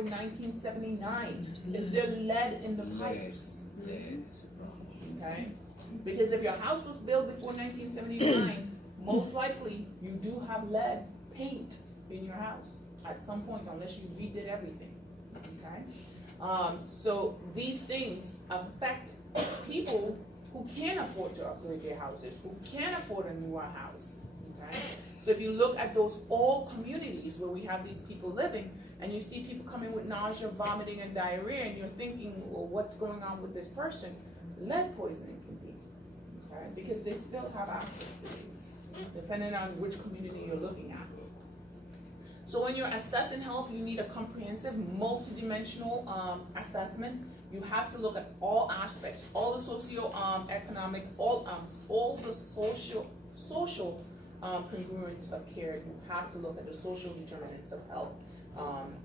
before 1979? Is there lead in the pipes? Okay? Because if your house was built before 1979, most likely you do have lead paint in your house at some point, unless you redid everything. Okay? So these things affect people who can't afford to upgrade their houses, who can't afford a newer house. Okay? So if you look at those old communities where we have these people living, and you see people coming with nausea, vomiting, and diarrhea, and you're thinking, well, what's going on with this person? Lead poisoning can be, okay? Because they still have access to these, depending on which community you're looking at. So when you're assessing health, you need a comprehensive, multidimensional assessment. You have to look at all aspects, all the socio-economic, all the social congruence of care. You have to look at the social determinants of health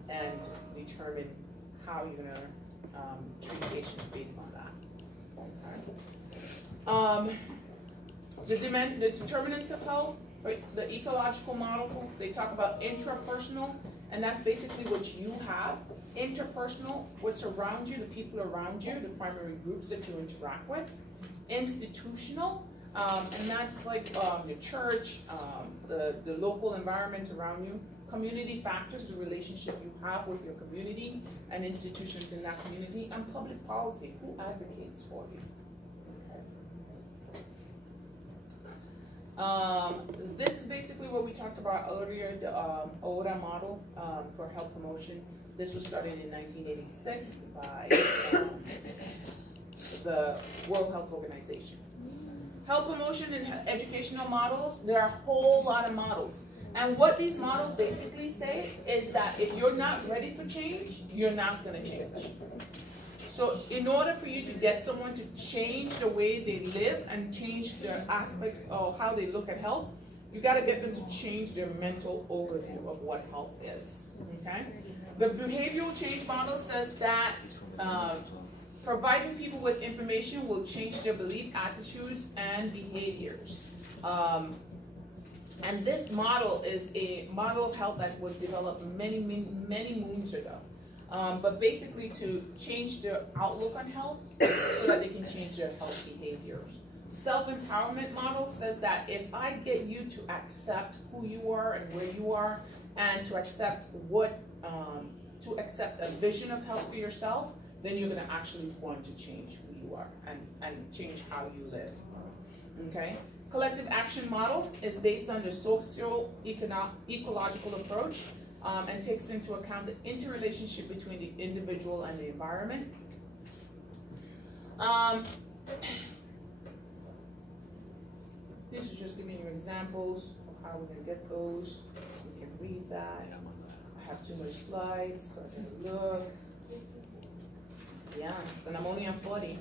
and determine how you're going to treat patients based on that. Okay. The determinants of health, right? The ecological model, they talk about intrapersonal, and that's basically what you have. Interpersonal, what's around you, the people around you, the primary groups that you interact with. Institutional, and that's like the church, the local environment around you. Community factors, the relationship you have with your community and institutions in that community. And public policy, who advocates for you. This is basically what we talked about earlier, the OHDA model for health promotion. This was started in 1986 by the World Health Organization. Health promotion and educational models, there are a whole lot of models. And what these models basically say is that if you're not ready for change, you're not going to change. So in order for you to get someone to change the way they live and change their aspects of how they look at health, you got to get them to change their mental overview of what health is. Okay? The behavioral change model says that providing people with information will change their belief, attitudes, and behaviors. And this model is a model of health that was developed many moons ago. But basically to change their outlook on health so that they can change their health behaviors. Self-empowerment model says that if I get you to accept who you are and where you are, and to accept a vision of health for yourself, then you're going to actually want to change who you are and change how you live. Okay? Collective action model is based on the socio-ecological approach and takes into account the interrelationship between the individual and the environment. These are just giving you examples of how we're going to get those. You can read that. I have too many slides, so I can look. Yeah, and I'm only on 40.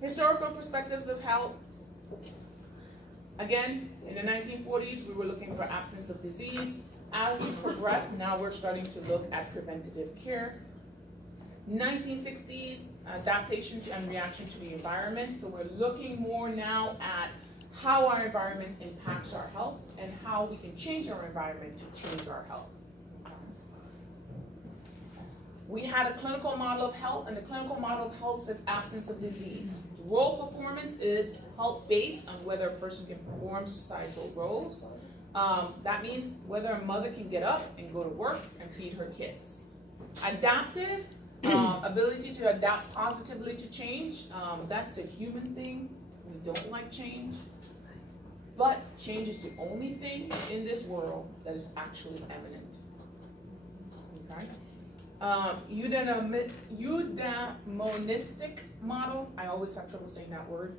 Historical perspectives of health. Again, in the 1940s, we were looking for absence of disease. As we progress, now we're starting to look at preventative care. 1960s, adaptation and reaction to the environment. So we're looking more now at how our environment impacts our health and how we can change our environment to change our health. We had a clinical model of health, and the clinical model of health says absence of disease. Role performance is health based on whether a person can perform societal roles. That means whether a mother can get up and go to work and feed her kids. Adaptive, ability to adapt positively to change. That's a human thing. We don't like change. But change is the only thing in this world that is actually eminent. Okay? Eudaimonistic model, I always have trouble saying that word.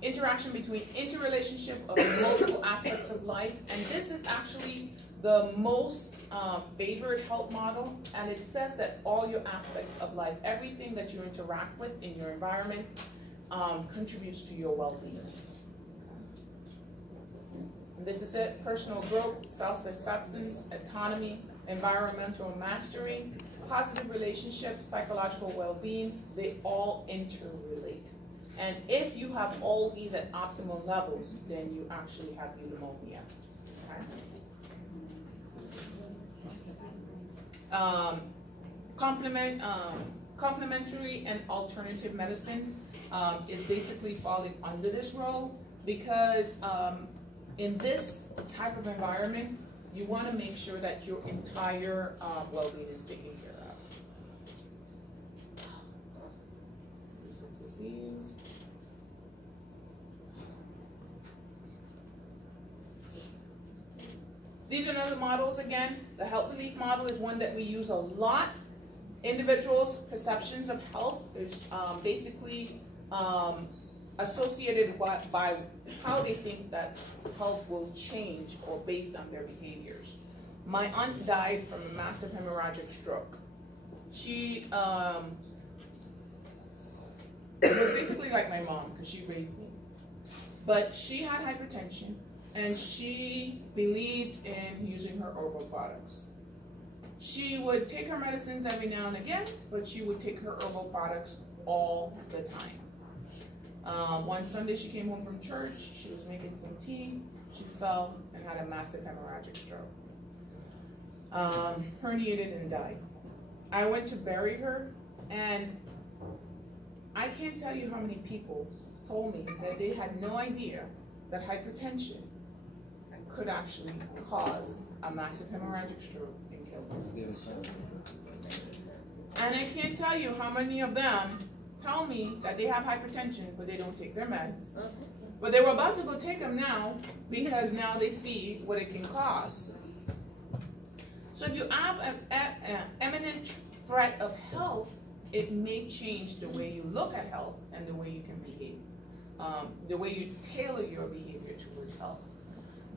Interaction between interrelationship of multiple aspects of life, and this is actually the most favored health model, and it says that all your aspects of life, everything that you interact with in your environment, contributes to your well-being. And this is it: personal growth, self-acceptance, autonomy, environmental mastery, positive relationships, psychological well-being. They all interrelate. And if you have all these at optimal levels, then you actually have eudaimonia. Okay? Complementary and alternative medicines is basically falling under this role because in this type of environment, you want to make sure that your entire well-being is taken care of. Disease. These are another models again. The health belief model is one that we use a lot. Individuals' perceptions of health is basically associated by how they think that health will change or based on their behaviors. My aunt died from a massive hemorrhagic stroke. She was basically like my mom because she raised me. But she had hypertension and she believed in using her herbal products. She would take her medicines every now and again, but she would take her herbal products all the time. One Sunday she came home from church, she was making some tea, she fell and had a massive hemorrhagic stroke. Herniated and died. I went to bury her, and I can't tell you how many people told me that they had no idea that hypertension could actually cause a massive hemorrhagic stroke and kill them. And I can't tell you how many of them tell me that they have hypertension, but they don't take their meds. But they were about to go take them now because now they see what it can cause. So if you have an imminent threat of health, it may change the way you look at health and the way you can behave, the way you tailor your behavior towards health.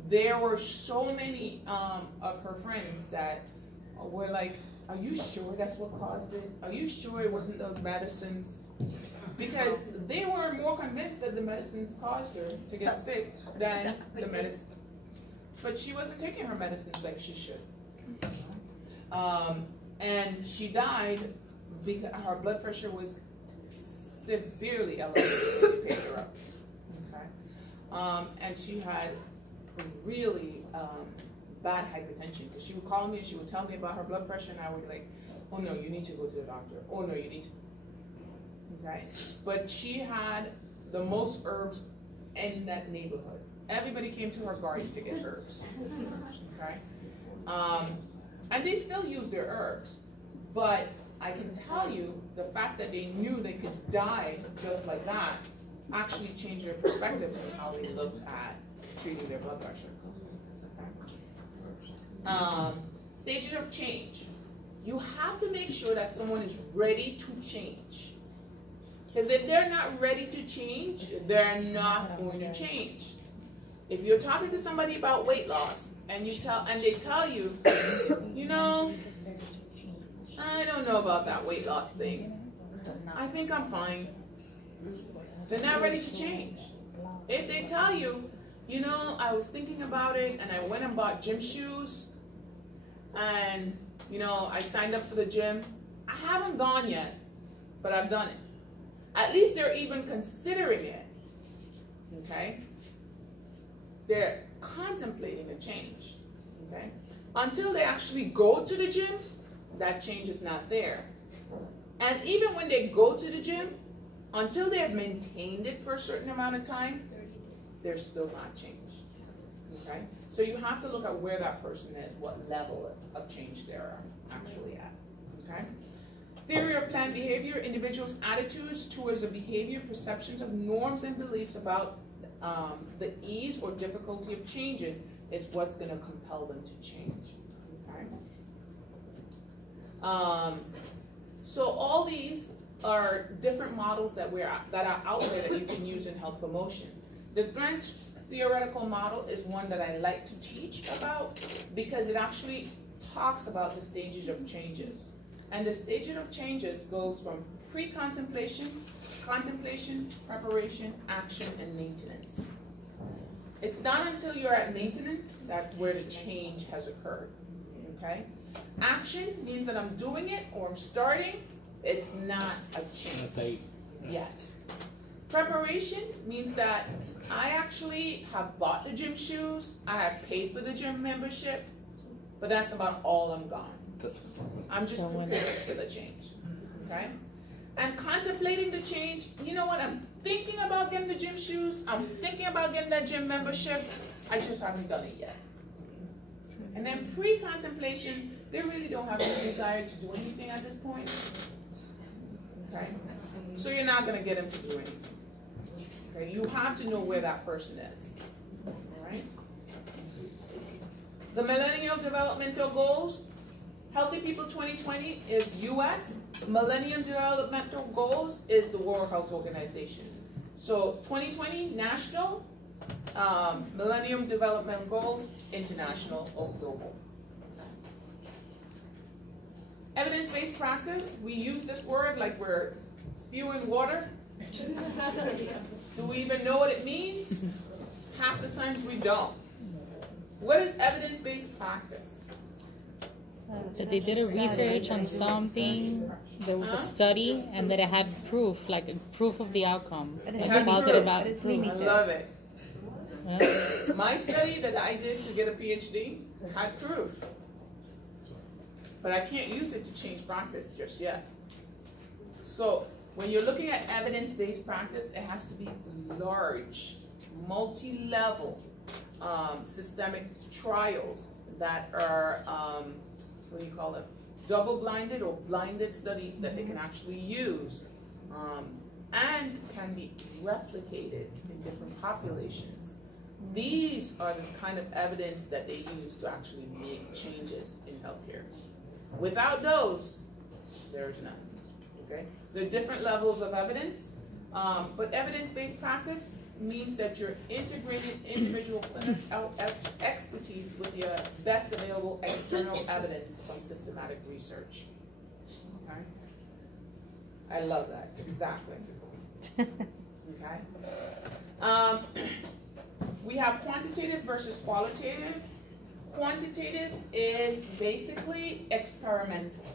There were so many of her friends that were like, are you sure that's what caused it? Are you sure it wasn't those medicines? Because they were more convinced that the medicines caused her to get sick than the medicine. But she wasn't taking her medicines like she should. And she died because her blood pressure was severely elevated when they picked her up. Okay? And she had really bad hypertension, because she would call me and she would tell me about her blood pressure, and I would be like, oh no, you need to go to the doctor. Oh no, you need to. Okay? But she had the most herbs in that neighborhood. Everybody came to her garden to get herbs. Okay? And they still use their herbs. But I can tell you, the fact that they knew they could die just like that actually changed their perspectives on how they looked at treating their blood pressure. Stages of change. You have to make sure that someone is ready to change. Because if they're not ready to change, they're not going to change. If you're talking to somebody about weight loss and they tell you, you know, I don't know about that weight loss thing. I think I'm fine. They're not ready to change. If they tell you, you know, I was thinking about it and I went and bought gym shoes and, you know, I signed up for the gym. I haven't gone yet, but I've done it. At least they're even considering it. Okay? They're contemplating a change. Okay? Until they actually go to the gym, that change is not there. And even when they go to the gym, until they have maintained it for a certain amount of time, they're still not changed. Okay? So you have to look at where that person is, what level of change they're actually at. Okay? Theory of planned behavior, individuals' attitudes towards a behavior, perceptions of norms and beliefs about the ease or difficulty of changing is what's going to compel them to change. Okay? So all these are different models that are out there that you can use in health promotion. The advanced theoretical model is one that I like to teach about because it actually talks about the stages of changes. And the stages of changes goes from pre-contemplation, contemplation, preparation, action, and maintenance. It's not until you're at maintenance that's where the change has occurred. Okay? Action means that I'm doing it or I'm starting. It's not a change yet. Preparation means that I actually have bought the gym shoes, I have paid for the gym membership, but that's about all I'm gone. I'm just prepared for the change, okay? And contemplating the change, you know what, I'm thinking about getting the gym shoes, I'm thinking about getting that gym membership, I just haven't done it yet. And then pre-contemplation, they really don't have any desire to do anything at this point, okay? So you're not gonna get them to do anything, okay? You have to know where that person is, all right? The Millennial Developmental Goals, Healthy People 2020 is US. Millennium Developmental Goals is the World Health Organization. So 2020 national, Millennium Development Goals international or global. Evidence-based practice, we use this word like we're spewing water. Do we even know what it means? Half the times we don't. What is evidence-based practice? That they did a research on something, there was a study, and that it had proof, like proof of the outcome. Had Positive proof. proof. I love it. Yeah. My study that I did to get a PhD had proof. But I can't use it to change practice just yet. So when you're looking at evidence-based practice, it has to be large, multi-level, systemic trials that are, what do you call it, double-blinded or blinded studies that they can actually use and can be replicated in different populations. These are the kind of evidence that they use to actually make changes in healthcare. Without those, there's none, okay? There are different levels of evidence, but evidence-based practice means that you're integrating individual clinical expertise with your best available external evidence from systematic research. Okay? I love that, exactly. Okay? We have quantitative versus qualitative. Quantitative is basically experimental.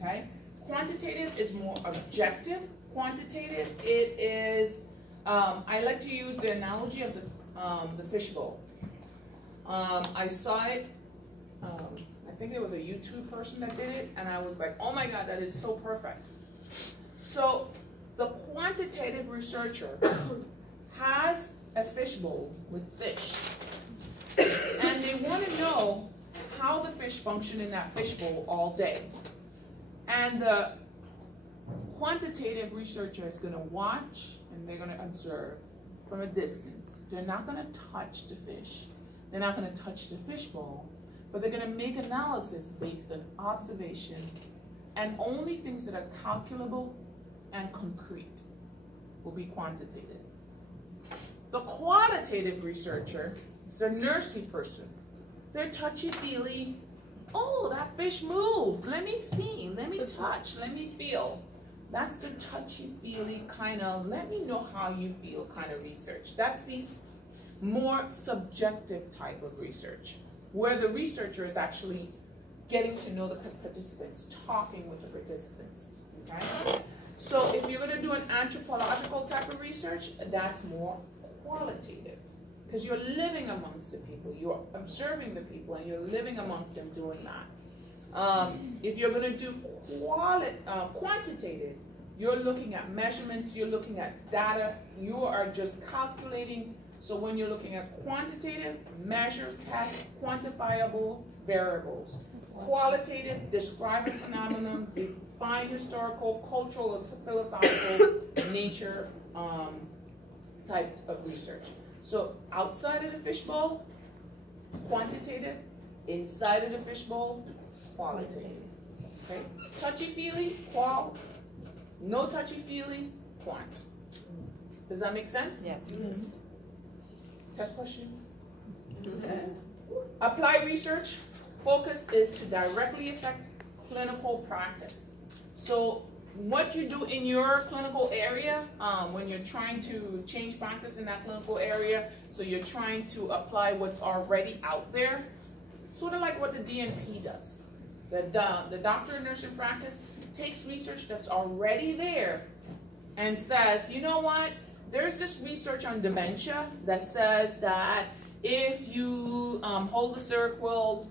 Okay? Quantitative is more objective. Quantitative, it is, I like to use the analogy of the fishbowl. I saw it, I think there was a YouTube person that did it, and I was like, oh my God, that is so perfect. So the quantitative researcher has a fishbowl with fish, and they want to know how the fish function in that fishbowl all day. And the quantitative researcher is going to watch and they're going to observe from a distance. They're not going to touch the fish. They're not going to touch the fishbowl, but they're going to make analysis based on observation and only things that are calculable and concrete will be quantitative. The qualitative researcher is a nursing person. They're touchy-feely. Oh, that fish moved. Let me see. Let me touch. Let me feel. That's the touchy-feely kind of, let me know how you feel kind of research. That's the more subjective type of research, where the researcher is actually getting to know the participants, talking with the participants. Okay? So if you're going to do an anthropological type of research, that's more qualitative, because you're living amongst the people, you're observing the people, and you're living amongst them doing that. If you're going to do quantitative, you're looking at measurements, you're looking at data, you are just calculating. So when you're looking at quantitative, measure, test, quantifiable variables. Qualitative, describe a phenomenon, define historical, cultural, or philosophical nature type of research. So outside of the fishbowl, quantitative. Inside of the fishbowl, qualitative. Okay? Touchy-feely, qual. No touchy-feely, quant. Does that make sense? Yes. Mm-hmm. Test question? Applied research. Focus is to directly affect clinical practice. So what you do in your clinical area, when you're trying to change practice in that clinical area, so you're trying to apply what's already out there, sort of like what the DNP does. The doctor of nursing practice takes research that's already there and says, you know what, there's this research on dementia that says that if you hold the Seroquel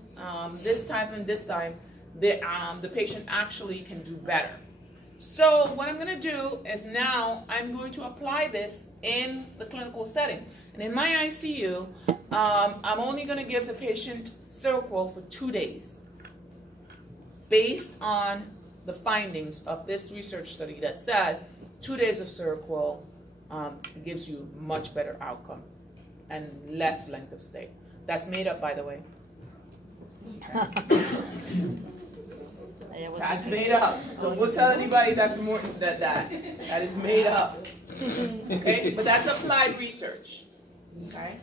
this time and this time, the patient actually can do better. So what I'm going to do is now I'm going to apply this in the clinical setting. And in my ICU, I'm only going to give the patient Seroquel for 2 days based on the findings of this research study that said 2 days of Seroquel gives you much better outcome and less length of stay. That's made up, by the way. That's made up. Don't go tell anybody Dr. Morton said that. That is made up. Okay? But that's applied research. Okay?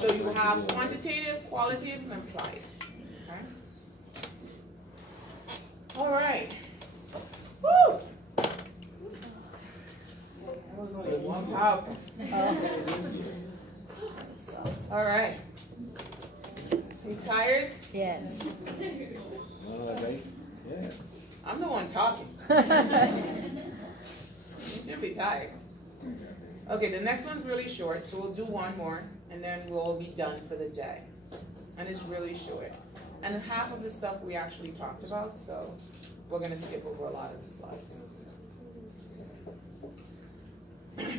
So you have quantitative, qualitative, and applied. Okay? All right. Woo! That was only one powerful. All right. You tired? Yes. Yes. I'm the one talking. You should be tired. Okay, the next one's really short, so we'll do one more, and then we'll be done for the day. And it's really short. And half of the stuff we actually talked about, so we're going to skip over a lot of the slides.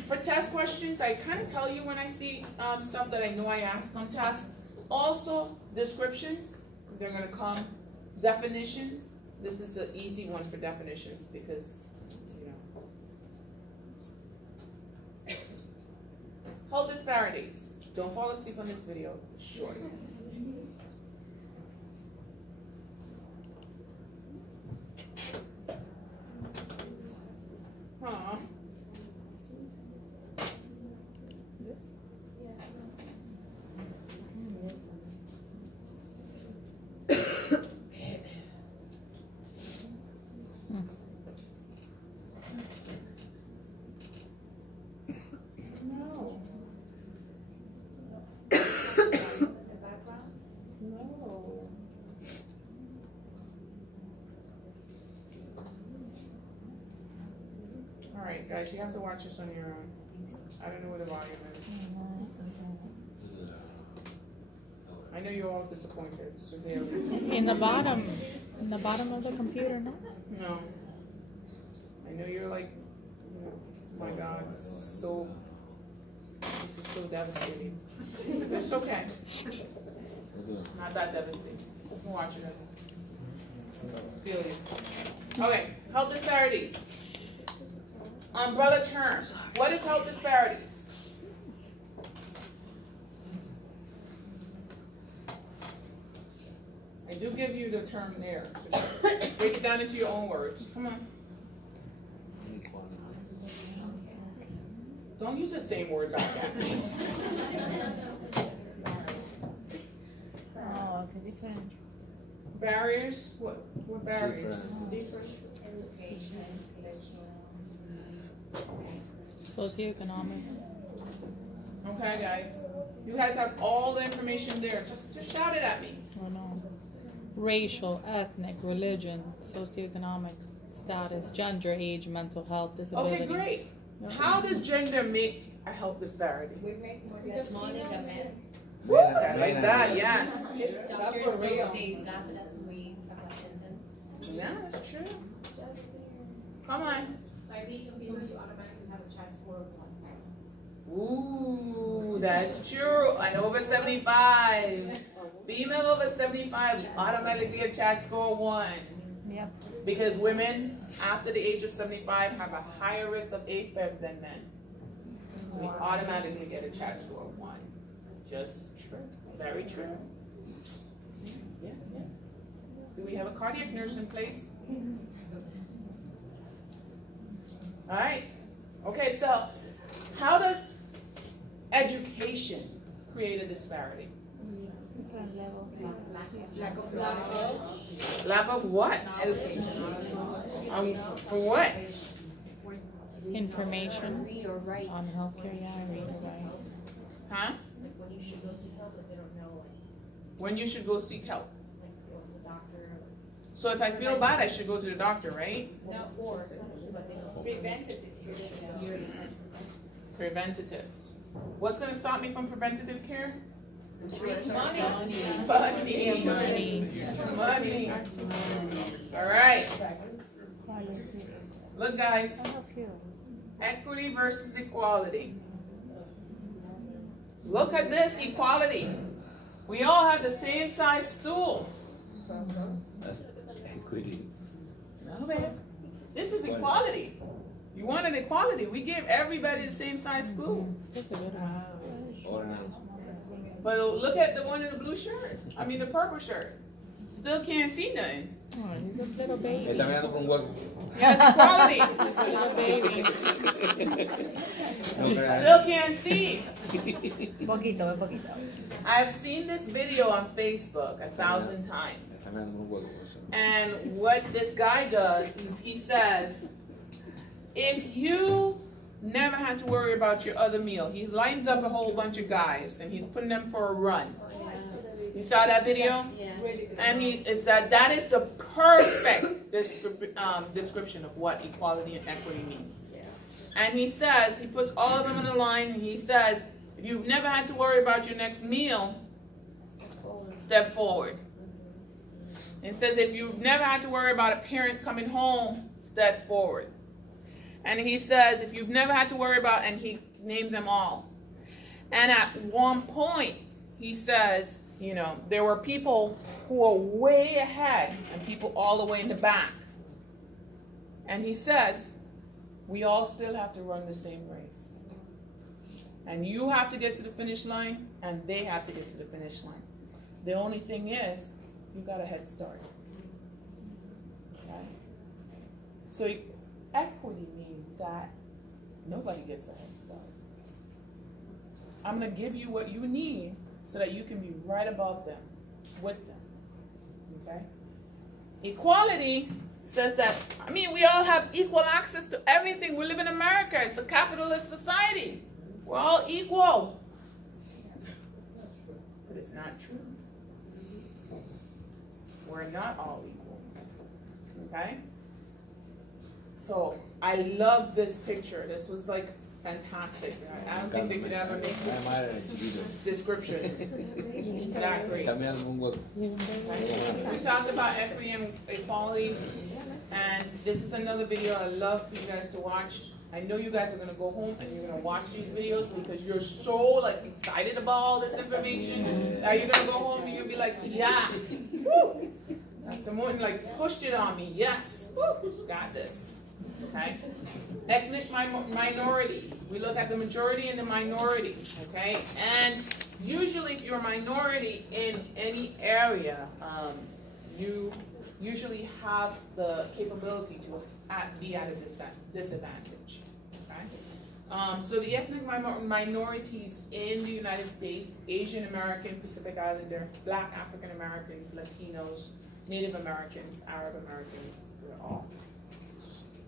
For test questions, I kind of tell you when I see stuff that I know I ask on tests. Also, descriptions, they're going to come. Definitions, this is an easy one for definitions because, you know. Health disparities. Don't fall asleep on this video. It's short. Huh. This? Alright, guys, you have to watch this on your own. I don't know where the volume is. I know you're all disappointed, severely. In the bottom of the computer, no? No. I know you're like, you know, my God, this is so devastating. It's okay. Not that devastating. I'm watching it. Feel you. Okay, health disparities. Umbrella term. What is health disparities? I do give you the term there. So break it down into your own words. Come on. Don't use the same word back at me. Oh, okay, different. Barriers? What barriers? Differences. Socioeconomic. Okay, guys. You guys have all the information there. Just shout it at me. Oh no. Racial, ethnic, religion, socioeconomic status, gender, age, mental health, disability. Okay, great. How does gender make a health disparity? We make more money than men. Woo, I like that, yes. Doctors for real. They laugh at us when we talk about symptoms. Yeah, that's true. Come on. By being a female, you automatically have a CHAS score of 1. Ooh, that's true. And over 75. Female over 75 automatically a CHAS score of 1. Yep. Because women after the age of 75 have a higher risk of AFib than men. So we automatically get a CHAS score of 1. Just true. Very true. Yes, yes, yes. Do we have a cardiac nurse in place? All right. Okay, so how does education create a disparity? Lack of what? For what? Information Read or write. on healthcare, yeah, read or write. Huh? Like when you should go seek help, but they don't know, like When you should go seek help. go to the doctor. So if I feel bad, I should go to the doctor, right? No, before, but they don't. Preventative. Preventative. What's going to stop me from preventative care? Money. Money. Money. Money. Look, guys. Equity versus equality. Look at this equality. We all have the same size stool. That's equity. No, man. This is equality. You wanted equality. We give everybody the same size stool. But look at the one in the blue shirt. I mean the purple shirt. Still can't see nothing. Oh, he's a little baby. Está mirando por un hueco. Yes, equality. He's a little baby. Still can't see. Poquito, poquito. I've seen this video on Facebook 1,000 times. Está mirando por un hueco. And what this guy does is he says, if you never had to worry about your other meal, he lines up a whole bunch of guys and he's putting them for a run. You saw that video? Yeah. And that is the perfect description of what equality and equity means. And he says, he puts all of them in a line, and he says, if you've never had to worry about your next meal, step forward. It says, if you've never had to worry about a parent coming home, step forward. And he says, if you've never had to worry about, and he names them all. And at one point, he says, you know, there were people who were way ahead and people all the way in the back. And he says, we all still have to run the same race. And you have to get to the finish line, and they have to get to the finish line. The only thing is, you got a head start. Okay? So equity means that nobody gets a head start. I'm going to give you what you need so that you can be right above them, with them. Okay? Equality says that, I mean, we all have equal access to everything. We live in America. It's a capitalist society. We're all equal. But it's not true. We're not all equal. Okay? So I love this picture. This was like fantastic. I don't think they could ever make this description that great. We talked about equity and equality, and this is another video I love for you guys to watch. I know you guys are gonna go home and you're gonna watch these videos because you're so like excited about all this information that you're gonna go home and you'll be like, yeah, woo. Dr. Morton like pushed it on me. Yes, woo. Got this. Okay. Ethnic minorities. We look at the majority and the minorities. Okay. And usually, if you're a minority in any area, you usually have the capability to be at a disadvantage. Okay. So the ethnic minorities in the United States: Asian American, Pacific Islander, Black African Americans, Latinos, Native Americans, Arab Americans, we're all.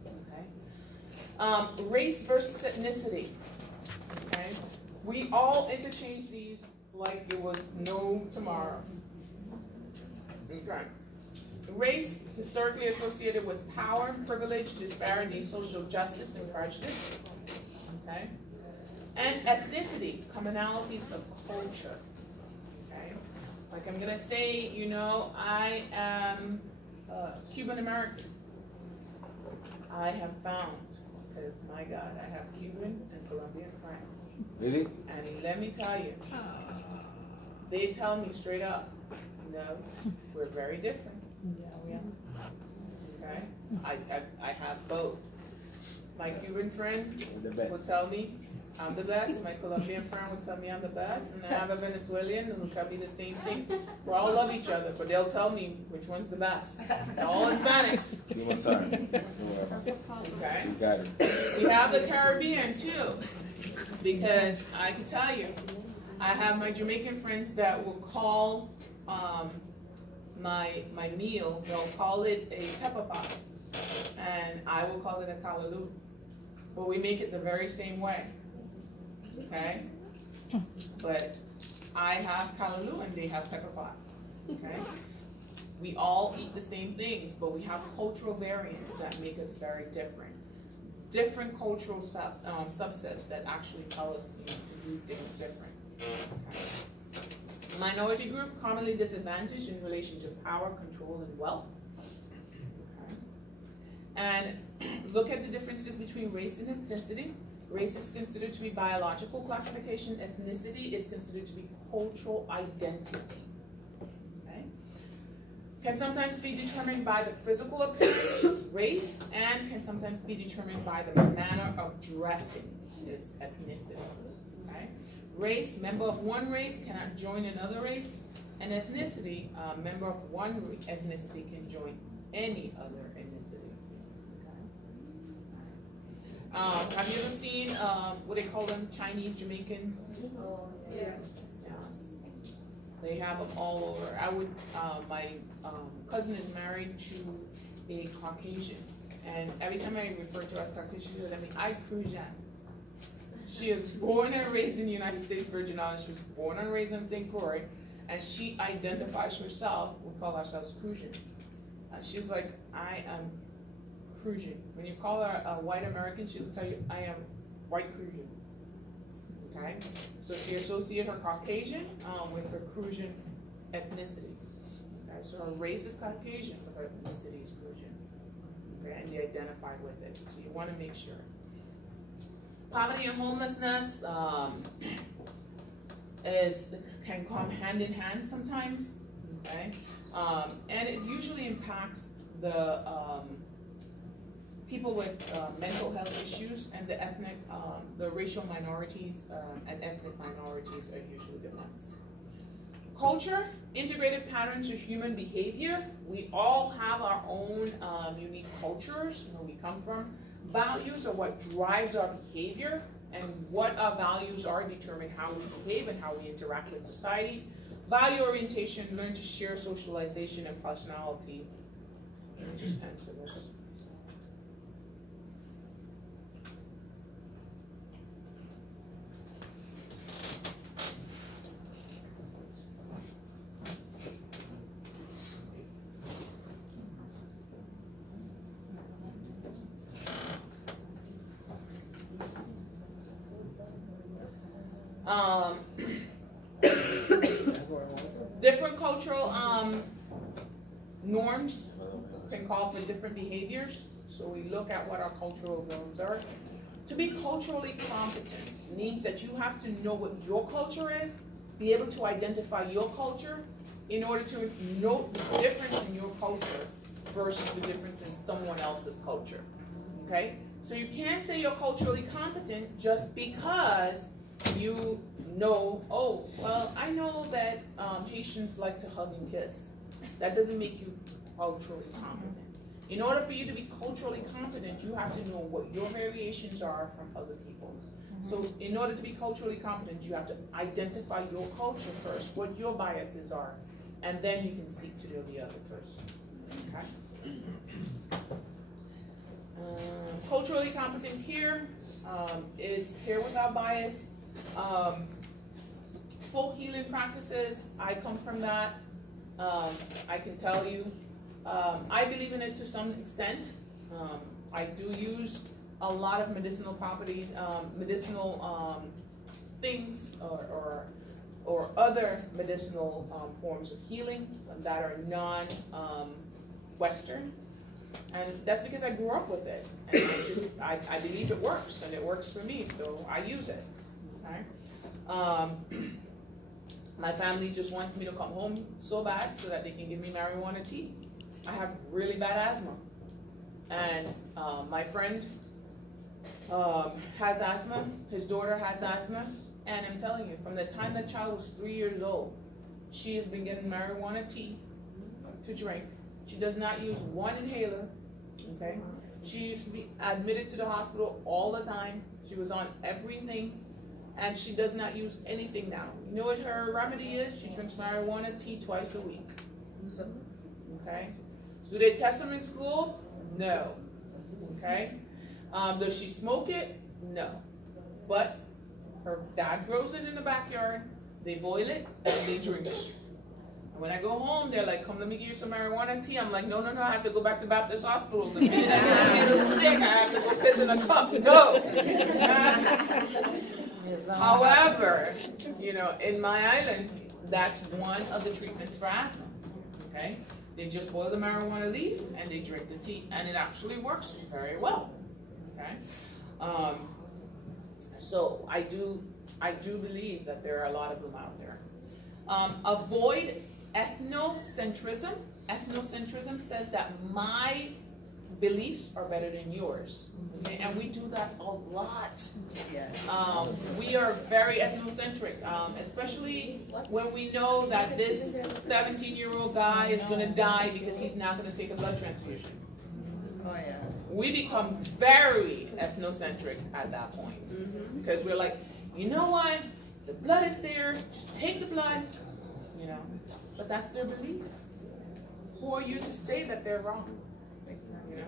Okay. Race versus ethnicity. Okay. We all interchange these like it was no tomorrow. Okay. Race, historically associated with power, privilege, disparity, social justice, and prejudice. Okay. And ethnicity, commonalities of culture. Okay. Like I'm gonna say, you know, I am Cuban American. I have found, because my God, I have Cuban and Colombian friends. Really? And let me tell you, they tell me straight up, you know, we're very different. Yeah, we are. Okay? I have both. My Cuban friend The will best. tell me I'm the best. My Colombian friend will tell me I'm the best. And I have a Venezuelan who will tell me the same thing. We all love each other, but they'll tell me which one's the best. They're all Hispanics. You sorry. Okay? You got it. We have the Caribbean too, because I can tell you, I have my Jamaican friends that will call my meal, they'll call it a pepper pot, and I will call it a callaloo, but we make it the very same way, okay? But I have callaloo and they have pepper pot, okay? We all eat the same things, but we have cultural variants that make us very different. Different cultural subsets that actually tell us, you know, to do things different. Okay. Minority group, commonly disadvantaged in relation to power, control, and wealth. Okay. and look at the differences between race and ethnicity. Race is considered to be biological classification. Ethnicity is considered to be cultural identity. Okay? Can sometimes be determined by the physical appearance, race, and can sometimes be determined by the manner of dressing, is ethnicity. Okay? Race, member of one race cannot join another race, and ethnicity, member of one ethnicity can join any other ethnicity. Have you ever seen what they call them, Chinese, Jamaican? Oh, yeah. Yes. They have them all over. My cousin is married to a Caucasian, and every time I refer to her as Caucasian, she says, I Crujan. She is born and raised in the United States Virgin Islands. She was born and raised in St. Croix, and she identifies herself, we call ourselves Crujan. She's like, I am Crujan. When you call her a white American, she'll tell you, I am white Crujan. Okay? So she associates her Caucasian with her Crujan ethnicity. Okay? So her race is Caucasian, but her ethnicity is Crujan. Okay? And they identify with it. So you want to make sure. Poverty and homelessness can come hand in hand sometimes. Okay? And it usually impacts the people with mental health issues, and the racial minorities and ethnic minorities are usually the ones. Culture, integrated patterns of human behavior. We all have our own unique cultures, where we come from. Values are what drives our behavior, and what our values are determine how we behave and how we interact with society. Value orientation, learn to share socialization and personality. Let me just answer this. Different cultural norms can call for different behaviors, so we look at what our cultural norms are. To be culturally competent means that you have to know what your culture is, be able to identify your culture in order to know the difference in your culture versus the difference in someone else's culture. Okay? So you can't say you're culturally competent just because you know, oh, well, I know that Haitians like to hug and kiss. That doesn't make you culturally competent. In order for you to be culturally competent, you have to know what your variations are from other people's. So in order to be culturally competent, you have to identify your culture first, what your biases are, and then you can seek to know the other person's. Okay? Culturally competent here is care without bias. Folk healing practices, I come from that. I can tell you, I believe in it to some extent. I do use a lot of medicinal properties, medicinal things, or other medicinal forms of healing that are non-Western. And that's because I grew up with it. And I believe it works, and it works for me, so I use it. Okay? My family just wants me to come home so bad so that they can give me marijuana tea. I have really bad asthma. And my friend has asthma, his daughter has asthma, and I'm telling you, from the time that child was 3 years old, she has been getting marijuana tea to drink. She does not use one inhaler, okay? She used to be admitted to the hospital all the time. She was on everything, and she does not use anything now. You know what her remedy is? She drinks marijuana tea twice a week, okay? Do they test them in school? No, okay? Does she smoke it? No. But her dad grows it in the backyard, they boil it, and they drink it. And when I go home, they're like, come, let me give you some marijuana tea. I'm like, no, no, no, I have to go back to Baptist Hospital. The minute I get a little stick, I have to go piss in a cup. No. However, you know, in my island, that's one of the treatments for asthma, okay? They just boil the marijuana leaf and they drink the tea, and it actually works very well. Okay, so I do believe that there are a lot of them out there. Avoid ethnocentrism. Ethnocentrism says that my beliefs are better than yours, okay? And we do that a lot. We are very ethnocentric, especially when we know that this 17-year-old guy is going to die because he's not going to take a blood transfusion. Oh yeah. We become very ethnocentric at that point, because we're like, you know what? The blood is there. Just take the blood, you know. But that's their belief. Who are you to say that they're wrong? You know?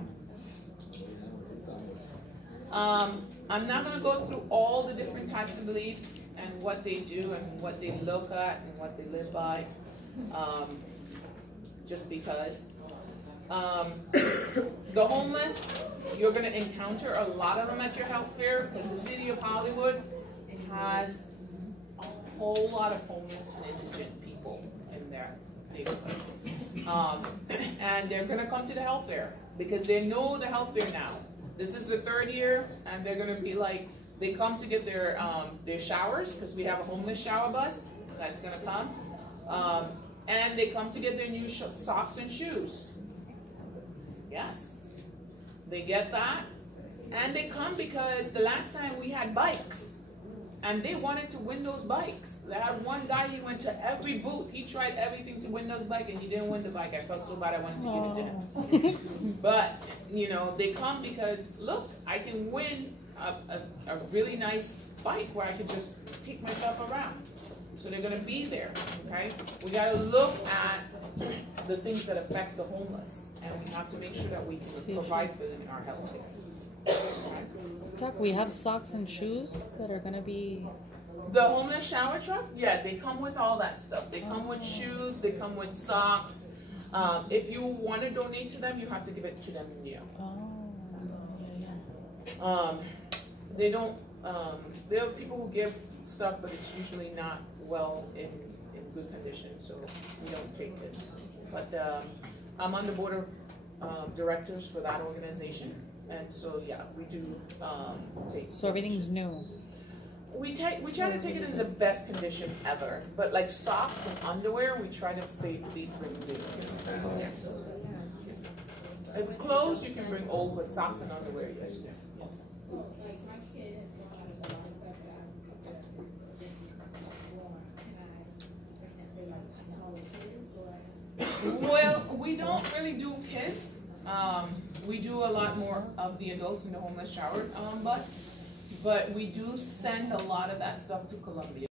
I'm not going to go through all the different types of beliefs and what they do and what they look at and what they live by, just because. The homeless, you're going to encounter a lot of them at your health fair, because the city of Hollywood has a whole lot of homeless and indigent people in their neighborhood. And they're going to come to the health fair because they know the health fair now. This is the 3rd year, and they're going to be like, they come to get their showers, because we have a homeless shower bus that's going to come. And they come to get their new socks and shoes. Yes, they get that. And they come because the last time we had bikes, and they wanted to win those bikes. They had one guy, he went to every booth. He tried everything to win those bikes, and he didn't win the bike. I felt so bad I wanted to give it to him. But, you know, they come because, look, I can win a really nice bike where I could just take myself around. So they're going to be there, okay? We got to look at the things that affect the homeless, and we have to make sure that we can provide for them in our health care. Okay? Doc, we have socks and shoes that are going to be... The homeless shower truck, yeah, they come with all that stuff. They come with shoes, they come with socks. If you want to donate to them, you have to give it to them new. They don't, there are people who give stuff, but it's usually not well in good condition, so we don't take it. But I'm on the board of directors for that organization, and so yeah, we do take. So everything's new. We try to take it in the best condition ever, but like socks and underwear, we try to say please bring new. If clothes, you can bring old, but socks and underwear, yes. Well, we don't really do kids. We do a lot more of the adults in the homeless shower bus, but we do send a lot of that stuff to Columbia.